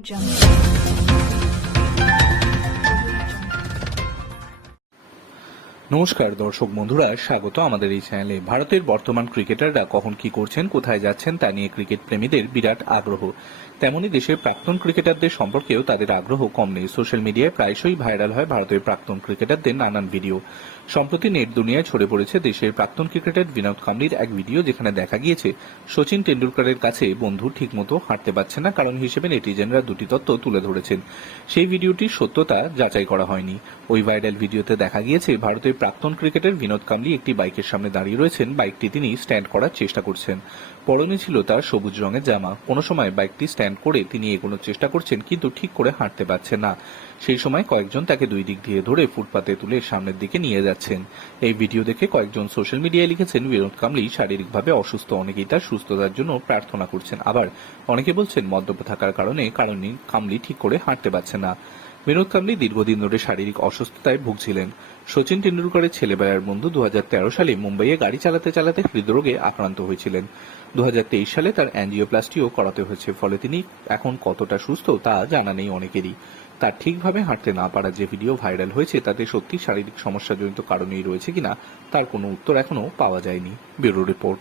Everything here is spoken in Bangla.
jump. নমস্কার, দর্শক বন্ধুরা, স্বাগত আমাদের এই চ্যানেলে। ভারতের বর্তমান ক্রিকেটাররা কখন কি করছেন, কোথায় যাচ্ছেন, তা নিয়ে ক্রিকেট প্রেমীদের বিরাট আগ্রহ। তেমনি দেশের প্রাক্তন ক্রিকেটারদের সম্পর্কেও তাদের আগ্রহ কম নেই। সোশ্যাল মিডিয়ায় প্রায়শই ভাইরাল হয় ভারতের প্রাক্তন ক্রিকেটারদের নানান ভিডিও। সম্প্রতি নেট দুনিয়ায় ছড়ে পড়েছে দেশের প্রাক্তন ক্রিকেটার বিনোদ কামলির এক ভিডিও, যেখানে দেখা গিয়েছে, সচিন টেন্ডুলকারের কাছে বন্ধু ঠিকমতো হাঁটতে পারছে না, কারণ হিসেবে নেটিজেনরা দুটি তত্ত্ব তুলে ধরেছেন। সেই ভিডিওটির সত্যতা যাচাই করা হয়নি। ওই ভাইরাল ভিডিওতে দেখা গিয়েছে, ভারতের প্রাক্তন ক্রিকেটার বিনোদ কামলি একটি বাইকের সামনে দাঁড়িয়ে রয়েছেন। বাইকটি তিনি স্ট্যান্ড করার চেষ্টা করছেন। পরনে ছিল তার সবুজ রঙের জামা। কোনো সময় বাইকটি স্ট্যান্ড করে তিনি এগোনোর চেষ্টা করছেন কিন্তু ঠিক করে হাঁটতে পারছেন না। সেই সময় কয়েকজন তাকে দুই দিক দিয়ে ধরে ফুটপাতে তুলে সামনের দিকে নিয়ে যাচ্ছেন। এই ভিডিও দেখে কয়েকজন সোশ্যাল মিডিয়ায় লিখেছেন, বিনোদ কামলি শারীরিকভাবে অসুস্থ, অনেকেই তার সুস্থতার জন্য প্রার্থনা করছেন। আবার অনেকে বলছেন, মদ্যপ থাকার কারণে, কারণ কামলি ঠিক করে হাঁটতে পারছে না। বিনোদ কামলি দীর্ঘদিন ধরে শারীরিক অসুস্থতায় ভুগছিলেন। সচিন টেন্ডুলকরের ছেলেবেলার বন্ধু দু হাজার তেরো সালে মুম্বাইয়ে গাড়ি চালাতে চালাতে হৃদরোগে আক্রান্ত হয়েছিলেন। দু হাজার তেইশ সালে তার অ্যাঞ্জিওপ্লাস্টিও করাতে হয়েছে, ফলে তিনি এখন কতটা সুস্থ তা জানা নেই অনেকেরই। তার ঠিকভাবে হাঁটতে না পারার যে ভিডিও ভাইরাল হয়েছে, তাতে সত্যি শারীরিক সমস্যাজনিত কারণেই রয়েছে কিনা তার কোনো উত্তর এখনও পাওয়া যায়নি। Bureau report.